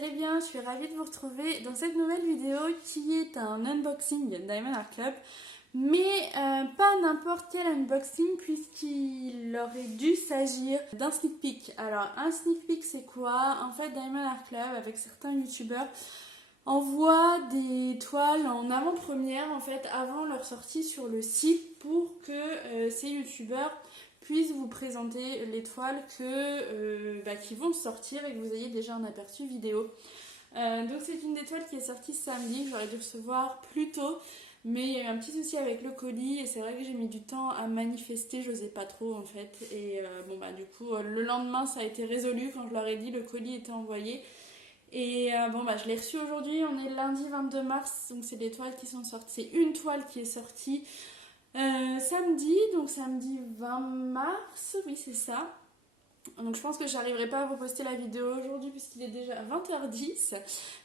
allez bien, je suis ravie de vous retrouver dans cette nouvelle vidéo qui est un unboxing Diamond Art Club, mais pas n'importe quel unboxing puisqu'il aurait dû s'agir d'un sneak peek. Alors un sneak peek c'est quoi? En fait Diamond Art Club avec certains youtubeurs envoie des toiles en avant-première en fait avant leur sortie sur le site pour que ces youtubeurs puissent vous présenter les toiles qui vont sortir et que vous ayez déjà un aperçu vidéo. Donc c'est une des toiles qui est sortie samedi, j'aurais dû recevoir plus tôt, mais il y a eu un petit souci avec le colis et c'est vrai que j'ai mis du temps à manifester, j'osais pas trop en fait. Et du coup le lendemain ça a été résolu quand je leur ai dit le colis était envoyé. Et je l'ai reçu aujourd'hui, on est lundi 22 mars, donc c'est des toiles qui sont sorties. C'est une toile qui est sortie samedi, donc samedi 20 mars, oui c'est ça. Donc je pense que j'arriverai pas à vous poster la vidéo aujourd'hui puisqu'il est déjà 20h10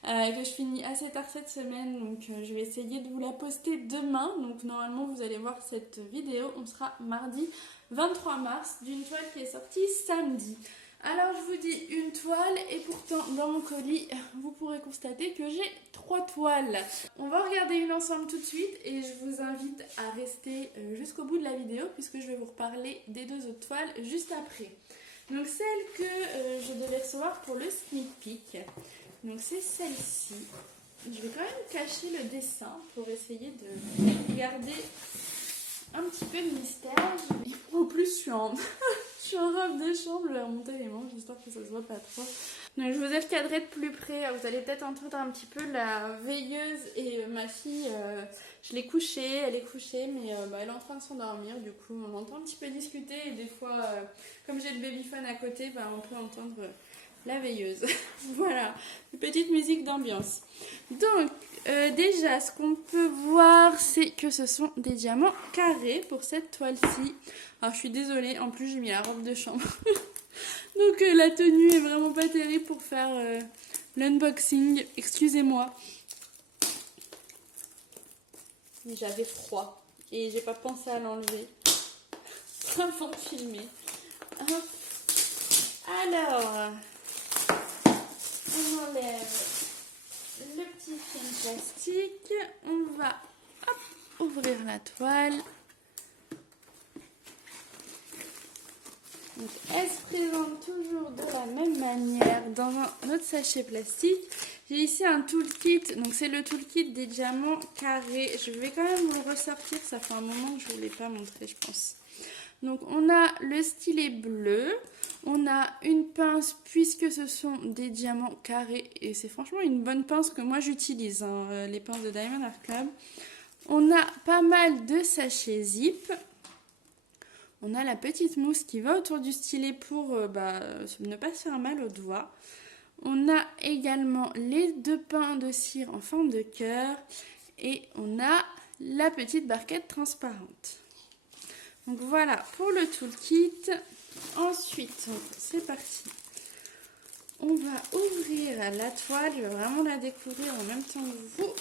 que je finis assez tard cette semaine, donc je vais essayer de vous la poster demain. Donc normalement vous allez voir cette vidéo, on sera mardi 23 mars d'une toile qui est sortie samedi. Alors je vous dis une toile et pourtant dans mon colis vous pourrez constater que j'ai 3 toiles. On va regarder une ensemble tout de suite et je vous invite à rester jusqu'au bout de la vidéo puisque je vais vous reparler des deux autres toiles juste après. Donc celle que je devais recevoir pour le sneak peek, donc c'est celle-ci. Je vais quand même cacher le dessin pour essayer de garder un petit peu de mystère. En plus je suis en robe de chambre, je vais remonter les manches, j'espère que ça se voit pas trop. Donc je vous ai recadré de plus près, vous allez peut-être entendre un petit peu la veilleuse et ma fille, je l'ai couchée, elle est couchée mais elle est en train de s'endormir, du coup on entend un petit peu discuter et des fois comme j'ai le babyphone à côté, on peut entendre la veilleuse. Voilà, une petite musique d'ambiance. Donc déjà ce qu'on peut voir c'est que ce sont des diamants carrés pour cette toile-ci. Alors je suis désolée, en plus j'ai mis la robe de chambre. Donc la tenue est vraiment pas terrible pour faire l'unboxing, excusez-moi. J'avais froid et j'ai pas pensé à l'enlever avant de filmer. Hop. Alors, on enlève le petit film plastique, on va ouvrir la toile. Donc, elle se présente toujours de la même manière dans un autre sachet plastique. J'ai ici un toolkit, donc c'est le toolkit des diamants carrés. Je vais quand même vous le ressortir, ça fait un moment que je ne vous l'ai pas montré, je pense. Donc on a le stylet bleu, on a une pince puisque ce sont des diamants carrés et c'est franchement une bonne pince que moi j'utilise, les pinces de Diamond Art Club. On a pas mal de sachets zip. On a la petite mousse qui va autour du stylet pour ne pas se faire mal aux doigts. On a également les 2 pains de cire en forme de cœur et on a la petite barquette transparente. Donc voilà pour le toolkit. Ensuite, c'est parti. On va ouvrir la toile. Je vais vraiment la découvrir en même temps que vous.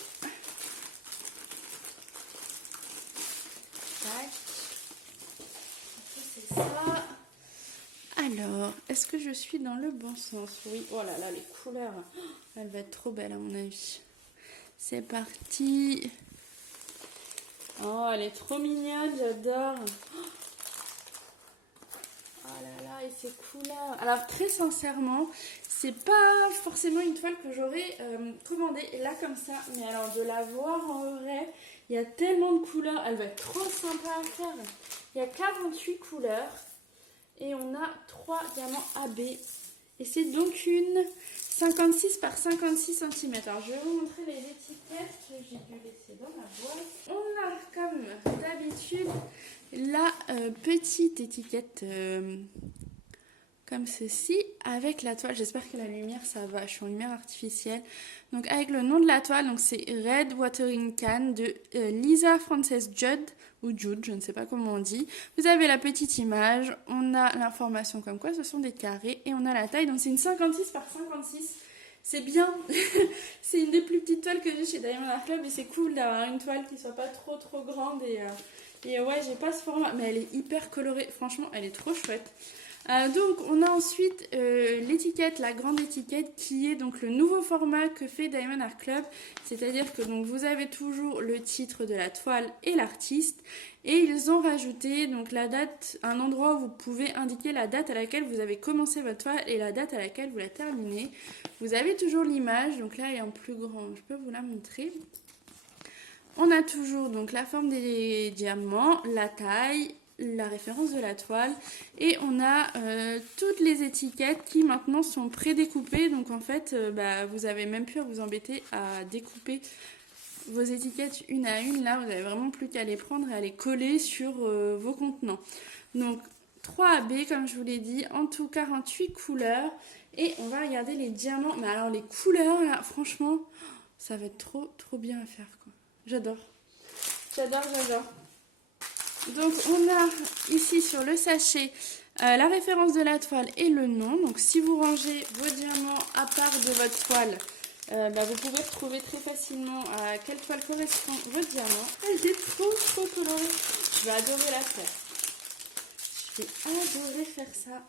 Tac. C'est ça. Alors, est-ce que je suis dans le bon sens? Oui. Oh là là, les couleurs. Elle va être trop belle à mon avis. C'est parti. Oh, elle est trop mignonne, j'adore. Oh là là, et ces couleurs. Alors, très sincèrement, c'est pas forcément une toile que j'aurais commandée là comme ça. Mais alors, de la voir en vrai, il y a tellement de couleurs. Elle va être trop sympa à faire. Il y a 48 couleurs. Et on a 3 diamants AB. Et c'est donc une 56 par 56 cm. Alors, je vais vous montrer les étiquettes que j'ai dû laisser dans la boîte. On a, comme d'habitude, la petite étiquette comme ceci avec la toile. J'espère que la lumière ça va, je suis en lumière artificielle. Donc avec le nom de la toile, donc c'est Red Watering Can de Lisa Frances Judd ou Jude, je ne sais pas comment on dit. Vous avez la petite image, on a l'information comme quoi ce sont des carrés et on a la taille, donc c'est une 56 par 56. C'est bien, c'est une des plus petites toiles que j'ai chez Diamond Art Club et c'est cool d'avoir une toile qui soit pas trop grande et Et ouais, j'ai pas ce format, mais elle est hyper colorée. Franchement, elle est trop chouette. Donc on a ensuite l'étiquette, la grande étiquette qui est donc le nouveau format que fait Diamond Art Club, c'est-à-dire que donc vous avez toujours le titre de la toile et l'artiste et ils ont rajouté donc la date, un endroit où vous pouvez indiquer la date à laquelle vous avez commencé votre toile et la date à laquelle vous la terminez. Vous avez toujours l'image, donc là elle est en plus grand, je peux vous la montrer. On a toujours donc la forme des diamants, la taille, la référence de la toile et on a toutes les étiquettes qui maintenant sont prédécoupées, donc en fait vous avez même plus à vous embêter à découper vos étiquettes une à une. Là vous avez vraiment plus qu'à les prendre et à les coller sur vos contenants. Donc 3 AB comme je vous l'ai dit, en tout 48 couleurs et on va regarder les diamants. Mais alors les couleurs là franchement ça va être trop bien à faire quoi. J'adore. Donc on a ici sur le sachet la référence de la toile et le nom. Donc si vous rangez vos diamants à part de votre toile, vous pouvez retrouver très facilement à quelle toile correspond votre diamant. Elle est trop colorée. Je vais adorer la faire. Je vais adorer faire ça.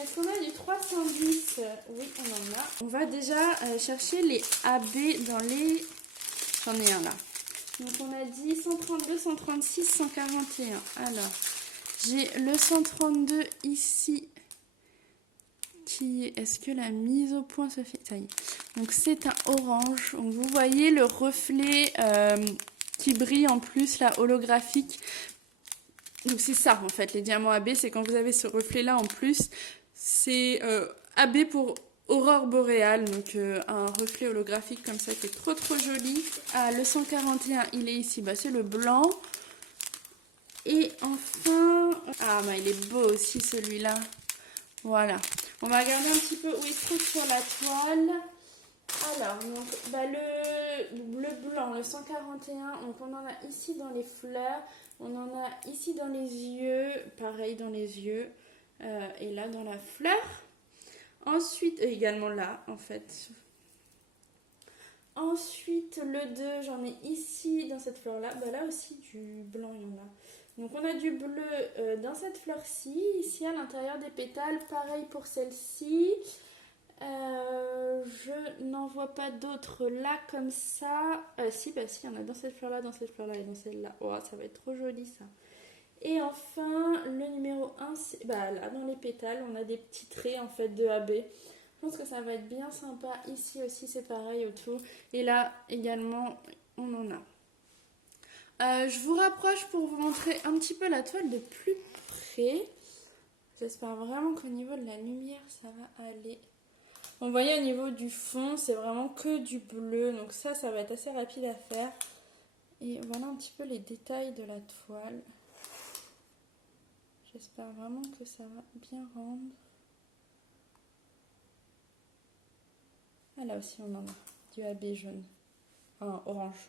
Est-ce qu'on a du 310? Oui, on en a. On va déjà chercher les AB dans les... J'en ai un là. Donc on a dit 132, 136, 141. Alors, j'ai le 132 ici qui est... Est-ce que la mise au point se fait? Ça y est. Donc c'est un orange. Donc vous voyez le reflet qui brille en plus, là, holographique. Donc c'est ça en fait, les diamants AB, c'est quand vous avez ce reflet là en plus. C'est AB pour aurore boréale, donc un reflet holographique comme ça qui est trop joli. Ah, le 141, il est ici, c'est le blanc. Et enfin, il est beau aussi celui-là. Voilà, on va regarder un petit peu où il se trouve sur la toile. Alors, donc, le blanc, le 141, donc on en a ici dans les fleurs, on en a ici dans les yeux, pareil dans les yeux, et là dans la fleur. Ensuite, également là, en fait. Ensuite, le 2, j'en ai ici dans cette fleur-là. Là aussi, du blanc, il y en a. Donc, on a du bleu dans cette fleur-ci. Ici, à l'intérieur des pétales. Pareil pour celle-ci. Je n'en vois pas d'autres là, comme ça. Si, il y en a dans cette fleur-là, dans cette fleur-là et dans celle-là. Oh, ça va être trop joli, ça. Et enfin, le numéro 1, c'est là, dans les pétales, on a des petits traits, en fait, de AB. Je pense que ça va être bien sympa. Ici aussi, c'est pareil autour. Et là, également, on en a. Je vous rapproche pour vous montrer un petit peu la toile de plus près. J'espère vraiment qu'au niveau de la lumière, ça va aller. Vous voyez, au niveau du fond, c'est vraiment que du bleu. Donc ça va être assez rapide à faire. Et voilà un petit peu les détails de la toile. J'espère vraiment que ça va bien rendre. Ah, là aussi, on en a du AB jaune. Enfin, orange.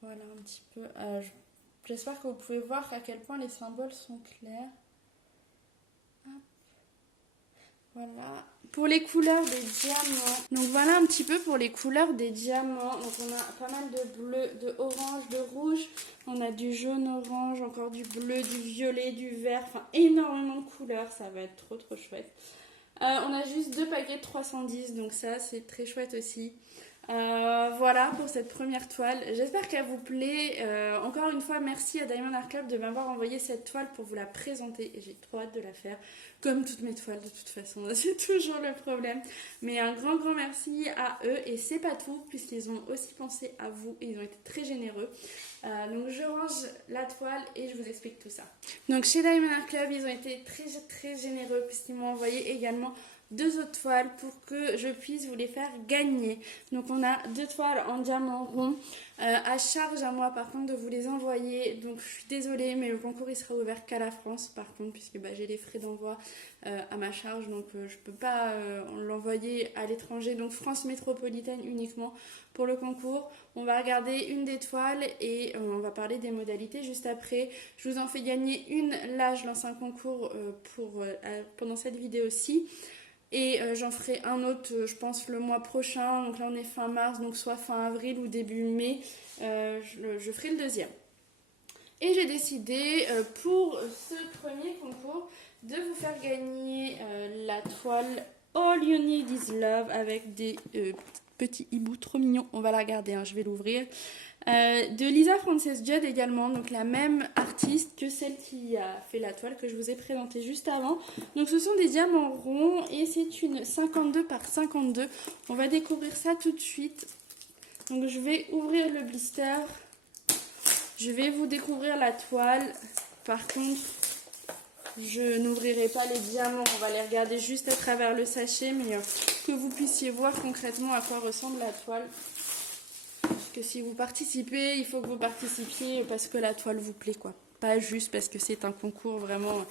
Voilà un petit peu. J'espère que vous pouvez voir à quel point les symboles sont clairs. Hop. Voilà. Pour les couleurs des diamants. Donc voilà un petit peu pour les couleurs des diamants. Donc on a pas mal de bleu, de orange, de rouge. On a du jaune orange, encore du bleu, du violet, du vert. Enfin énormément de couleurs. Ça va être trop chouette. On a juste 2 paquets de 310. Donc ça c'est très chouette aussi. Voilà pour cette première toile. J'espère qu'elle vous plaît. Encore une fois, merci à Diamond Art Club de m'avoir envoyé cette toile pour vous la présenter. Et j'ai trop hâte de la faire. Comme toutes mes toiles de toute façon, c'est toujours le problème. Mais un grand merci à eux. Et c'est pas tout, puisqu'ils ont aussi pensé à vous. Et ils ont été très généreux. Donc je range la toile et je vous explique tout ça. Donc chez Diamond Art Club, ils ont été très généreux, puisqu'ils m'ont envoyé également 2 autres toiles pour que je puisse vous les faire gagner. Donc on a 2 toiles en diamant rond. À charge à moi par contre de vous les envoyer. Donc je suis désolée, mais le concours il sera ouvert qu'à la France par contre, puisque j'ai les frais d'envoi à ma charge. Donc je peux pas l'envoyer à l'étranger. Donc France métropolitaine uniquement pour le concours. On va regarder une des toiles et on va parler des modalités juste après. Je vous en fais gagner une. Là je lance un concours pendant cette vidéo-ci. Et j'en ferai un autre, je pense, le mois prochain. Donc là, on est fin mars, donc soit fin avril ou début mai. Je ferai le deuxième. Et j'ai décidé pour ce premier concours de vous faire gagner la toile All You Need Is Love avec des petits hiboux trop mignons. On va la regarder, hein, je vais l'ouvrir. De Lisa Frances Judd également, donc la même artiste que celle qui a fait la toile que je vous ai présentée juste avant. Donc ce sont des diamants ronds et c'est une 52 par 52. On va découvrir ça tout de suite. Donc je vais ouvrir le blister. Je vais vous découvrir la toile. Par contre, je n'ouvrirai pas les diamants. On va les regarder juste à travers le sachet, mais que vous puissiez voir concrètement à quoi ressemble la toile. Que si vous participez, il faut que vous participiez parce que la toile vous plaît, quoi. Pas juste parce que c'est un concours, vraiment.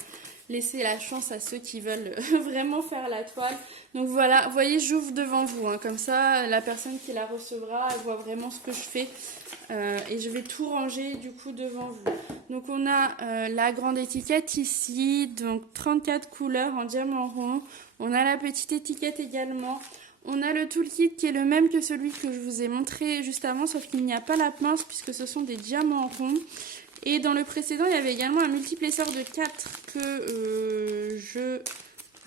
Laissez la chance à ceux qui veulent vraiment faire la toile. Donc voilà, vous voyez, j'ouvre devant vous, hein. Comme ça, la personne qui la recevra, elle voit vraiment ce que je fais. Et je vais tout ranger du coup devant vous. Donc on a la grande étiquette ici, donc 34 couleurs en diamant rond. On a la petite étiquette également. On a le toolkit qui est le même que celui que je vous ai montré juste avant, sauf qu'il n'y a pas la pince puisque ce sont des diamants ronds. Et dans le précédent, il y avait également un multiplesseur de 4 que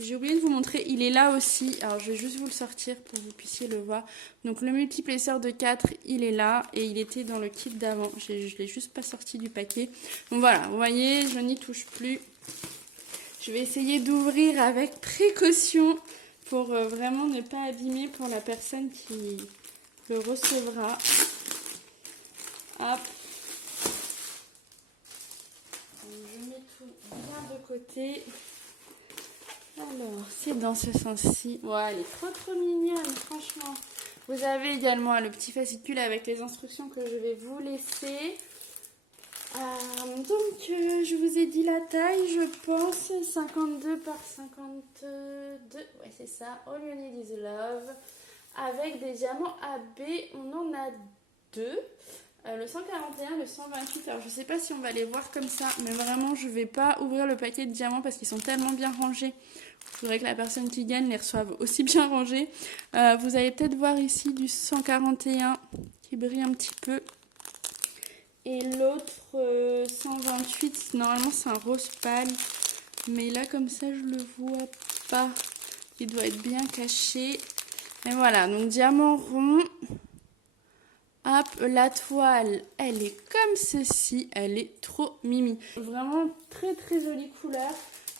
j'ai oublié de vous montrer. Il est là aussi. Alors, je vais juste vous le sortir pour que vous puissiez le voir. Donc, le multiplesseur de 4, il est là et il était dans le kit d'avant. Je ne l'ai juste pas sorti du paquet. Donc, voilà. Vous voyez, je n'y touche plus. Je vais essayer d'ouvrir avec précaution pour vraiment ne pas abîmer pour la personne qui le recevra. Hop. Je mets tout bien de côté. Alors, c'est dans ce sens-ci. Ouais, elle est trop mignonne, franchement. Vous avez également le petit fascicule avec les instructions que je vais vous laisser. Je vous ai dit la taille, je pense, 52 par 52. Ouais, c'est ça. All You Need Is Love. Avec des diamants AB, on en a deux. Le 141, le 128. Alors, je sais pas si on va les voir comme ça, mais vraiment, je vais pas ouvrir le paquet de diamants parce qu'ils sont tellement bien rangés. Il faudrait que la personne qui gagne les reçoive aussi bien rangés. Vous allez peut-être voir ici du 141 qui brille un petit peu. Et l'autre 128, normalement c'est un rose pâle, mais là comme ça je le vois pas, il doit être bien caché. Mais voilà, donc diamant rond. Hop, la toile, elle est comme ceci, elle est trop mimi. Vraiment très jolie couleur.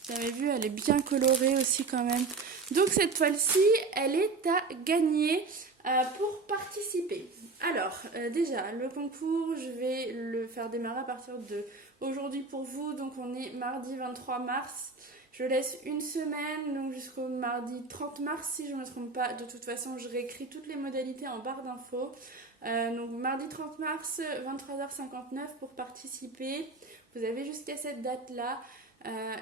Vous avez vu, elle est bien colorée aussi quand même. Donc cette toile-ci, elle est à gagner pour participer. Alors, déjà, le concours, je vais le faire démarrer à partir de aujourd'hui pour vous. Donc on est mardi 23 mars. Je laisse une semaine, donc jusqu'au mardi 30 mars, si je ne me trompe pas. De toute façon, je réécris toutes les modalités en barre d'infos. Donc mardi 30 mars, 23h59 pour participer. Vous avez jusqu'à cette date-là.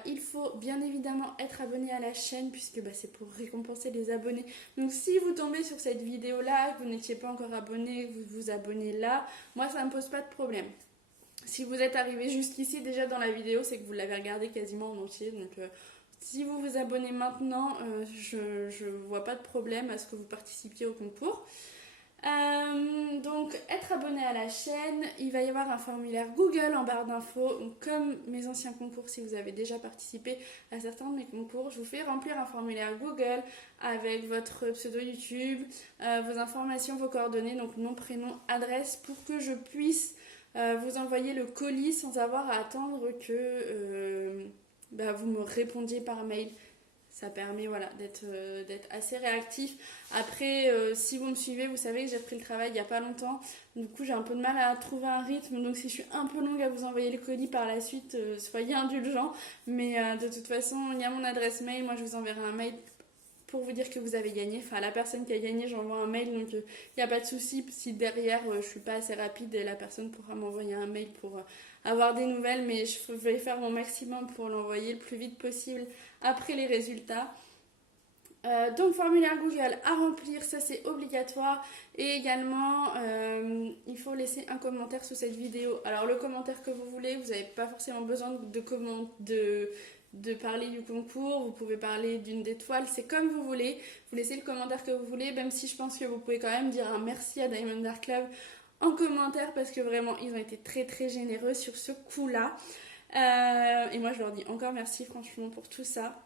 Il faut bien évidemment être abonné à la chaîne puisque c'est pour récompenser les abonnés. Donc si vous tombez sur cette vidéo-là, que vous n'étiez pas encore abonné, vous vous abonnez là, moi ça ne me pose pas de problème. Si vous êtes arrivé jusqu'ici déjà dans la vidéo, c'est que vous l'avez regardé quasiment en entier. Donc si vous vous abonnez maintenant, je ne vois pas de problème à ce que vous participiez au concours. Donc être abonné à la chaîne, il va y avoir un formulaire Google en barre d'infos. Comme mes anciens concours, si vous avez déjà participé à certains de mes concours, je vous fais remplir un formulaire Google avec votre pseudo YouTube, vos informations, vos coordonnées, donc nom, prénom, adresse, pour que je puisse vous envoyer le colis sans avoir à attendre que vous me répondiez par mail. Ça permet d'être assez réactif. Après, si vous me suivez, vous savez que j'ai repris le travail il n'y a pas longtemps. Du coup, j'ai un peu de mal à trouver un rythme. Donc, si je suis un peu longue à vous envoyer le colis par la suite, soyez indulgents. Mais de toute façon, il y a mon adresse mail. Moi, je vous enverrai un mail pour vous dire que vous avez gagné. Enfin, la personne qui a gagné, j'envoie un mail. Donc, il n'y a pas de souci. Si derrière, je ne suis pas assez rapide, la personne pourra m'envoyer un mail pour avoir des nouvelles. Mais je vais faire mon maximum pour l'envoyer le plus vite possible après les résultats. Donc formulaire Google à remplir, ça c'est obligatoire. Et également il faut laisser un commentaire sous cette vidéo. Alors le commentaire que vous voulez, vous n'avez pas forcément besoin de de parler du concours, vous pouvez parler d'une étoile, c'est comme vous voulez. Vous laissez le commentaire que vous voulez, même si je pense que vous pouvez quand même dire un merci à Diamond Art Club en commentaire parce que vraiment ils ont été très très généreux sur ce coup-là. Et moi je leur dis encore merci franchement pour tout ça.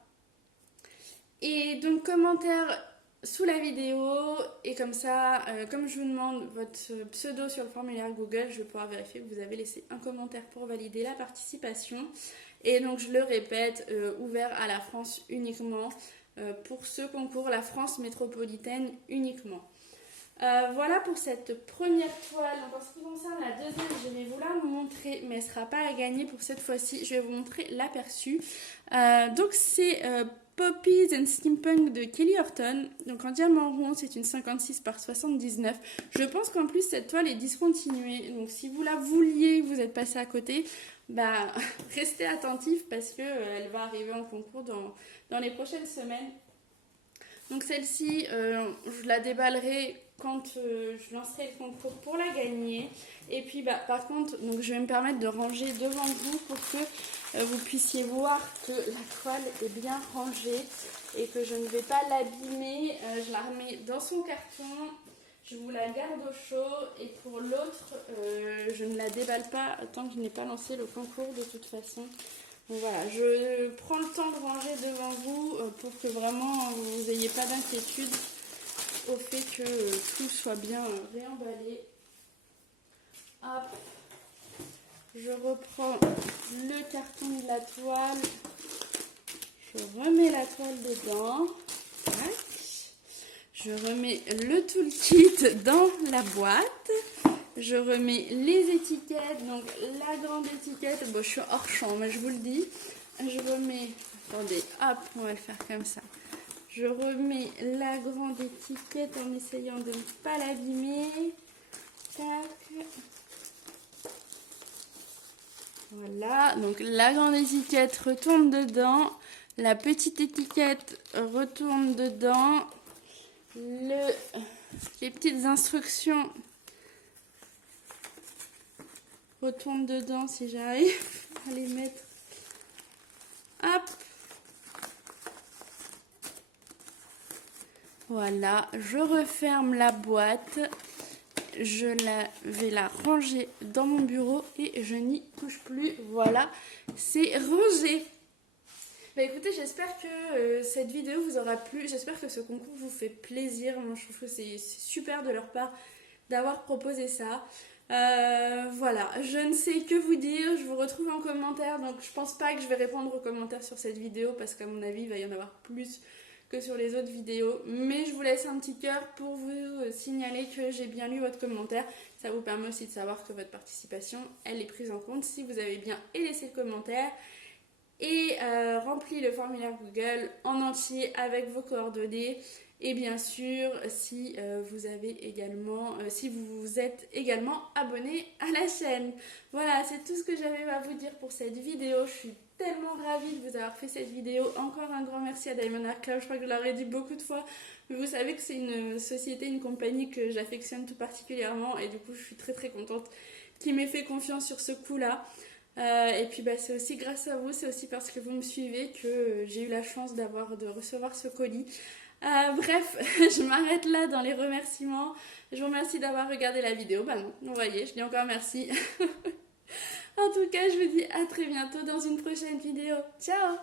Et donc commentaire sous la vidéo, et comme ça, comme je vous demande votre pseudo sur le formulaire Google, je vais pouvoir vérifier que vous avez laissé un commentaire pour valider la participation. Et donc je le répète, ouvert à la France uniquement, pour ce concours, la France métropolitaine uniquement. Voilà pour cette première toile. Donc en ce qui concerne la deuxième, je vais vous la montrer, mais elle ne sera pas à gagner pour cette fois-ci. Je vais vous montrer l'aperçu. Donc c'est Poppies and Steampunk de Kelly Horton. Donc en diamant rond, c'est une 56 par 79. Je pense qu'en plus cette toile est discontinuée. Donc si vous la vouliez, vous êtes passé à côté, bah restez attentif parce que elle va arriver en concours dans les prochaines semaines. Donc celle-ci, je la déballerai quand je lancerai le concours pour la gagner. Et puis par contre, donc, je vais me permettre de ranger devant vous pour que vous puissiez voir que la toile est bien rangée et que je ne vais pas l'abîmer. Je la remets dans son carton, je vous la garde au chaud, et pour l'autre, je ne la déballe pas tant que je n'ai pas lancé le concours de toute façon. Donc voilà, je prends le temps de ranger devant vous pour que vraiment vous n'ayez pas d'inquiétude au fait que tout soit bien réemballé. Hop, je reprends le carton de la toile, je remets la toile dedans, tac. Je remets le toolkit dans la boîte. Je remets les étiquettes, donc la grande étiquette, bon je suis hors champ, mais je vous le dis. Je remets, attendez, hop, on va le faire comme ça. Je remets la grande étiquette en essayant de ne pas l'abîmer. Tac. Voilà, donc la grande étiquette retourne dedans. La petite étiquette retourne dedans. Les petites instructions retournent dedans si j'arrive à les mettre. Hop. Voilà, je referme la boîte. Je vais la ranger dans mon bureau et je n'y touche plus. Voilà, c'est rangé. Bah écoutez, j'espère que cette vidéo vous aura plu. J'espère que ce concours vous fait plaisir. Moi, je trouve que c'est super de leur part d'avoir proposé ça. Voilà, je ne sais que vous dire. Je vous retrouve en commentaire. Donc, je pense pas que je vais répondre aux commentaires sur cette vidéo parce qu'à mon avis, il va y en avoir plus que sur les autres vidéos. Mais je vous laisse un petit cœur pour vous signaler que j'ai bien lu votre commentaire. Ça vous permet aussi de savoir que votre participation, elle est prise en compte si vous avez bien laissé le commentaire et rempli le formulaire Google en entier avec vos coordonnées. Et bien sûr, si vous êtes également abonné à la chaîne. Voilà, c'est tout ce que j'avais à vous dire pour cette vidéo. Je suis tellement ravie de vous avoir fait cette vidéo. Encore un grand merci à Diamond Art Club. Je crois que je l'aurais dit beaucoup de fois. Mais vous savez que c'est une société, une compagnie que j'affectionne tout particulièrement. Et du coup, je suis très très contente qu'ils m'aient fait confiance sur ce coup-là. Et puis c'est aussi grâce à vous, c'est aussi parce que vous me suivez que j'ai eu la chance de recevoir ce colis. Bref, je m'arrête là dans les remerciements. Je vous remercie d'avoir regardé la vidéo. Bah non, vous voyez, je dis encore merci. En tout cas, je vous dis à très bientôt dans une prochaine vidéo. Ciao!